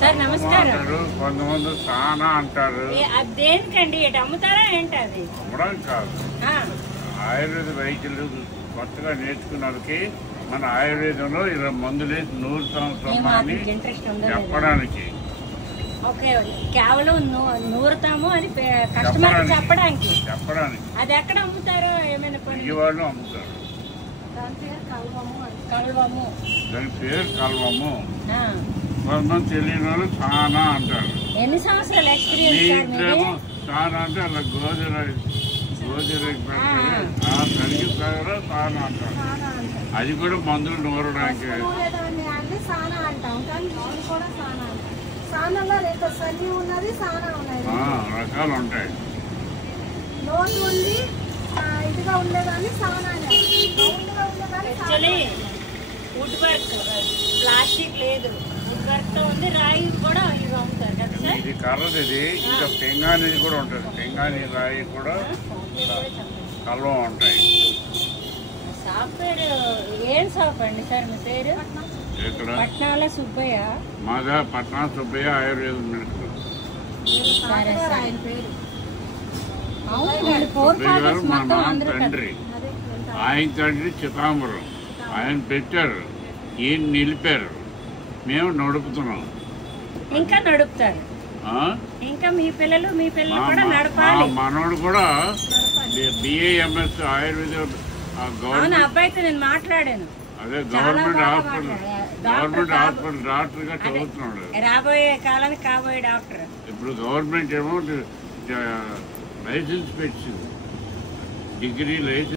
Sir నమస్కారం. కొంతమంది సానా అంటారు. దేనికండి ఇటు అమ్ముతారా ఏంటి? అది అమ్మడం కాదు, ఆయుర్వేద వైద్యులు కొత్తగా నేర్చుకున్నకి మన ఆయుర్వేదంలో ఇలా మందులు నూరుతామని చెప్పడానికి. ఓకే, కేవలం నూరుతాము అని కస్టమర్ చెప్పడానికి. అది ఎక్కడ అమ్ముతారో ఏమైనా విజయవాడలో అమ్ముతారు. దాని పేరు కల్వము. కొంతమంది తెలియని వాళ్ళు సానా అంటారు. ఎన్ని సంవత్సరాల ఎక్స్పీరియన్స్? సానా అంటే అలా గోజురకి తరిగిస్తారో సానా అంటారు. అది కూడా మందులు నూరడానికి రకాలు ఉంటాయి. వుడ్ వర్క్, ప్లాస్టిక్ లేదు, వుడ్ వర్క్ తో ఉంది. రాయి కూడా ఇవి అమ్ముతారు కదా సార్? ఇది కర్రది. ఇది ఇంకా పెంగానిది కూడా ఉంటుంది. పెంగాని రాయి కూడా కల్వం ఉంటాయి. సాఫ్ట్వేర్ ఏం షాప్ అండి సార్ మీ పేరు? పట్నాల సుబ్బయ్య. మాదా పట్నాల సుబ్బయ్య ఆయుర్వేద మెడికల్. మా నాన్న తండ్రి, ఆయన తండ్రి చిదంబరం. ఆయన పెట్టారు, ఈయన నిలిపారు, మేము నడుపుతున్నాం. ఇంకా నడుపుతారు. ఇంకా మీ పిల్లలు కూడా నడపాలి. మనోడు కూడా BAMS ఆయుర్వేద అబ్బాయితో నేను మాట్లాడాను. అదే గవర్నమెంట్ హాస్పిటల్ డాక్టర్ గా చదువుతున్నాడు. రాబోయే కాలానికి కాబోయే డాక్టర్. ఇప్పుడు గవర్నమెంట్ ఏమో లైసెన్స్ పెట్టింది, డిగ్రీ లైసెన్స్.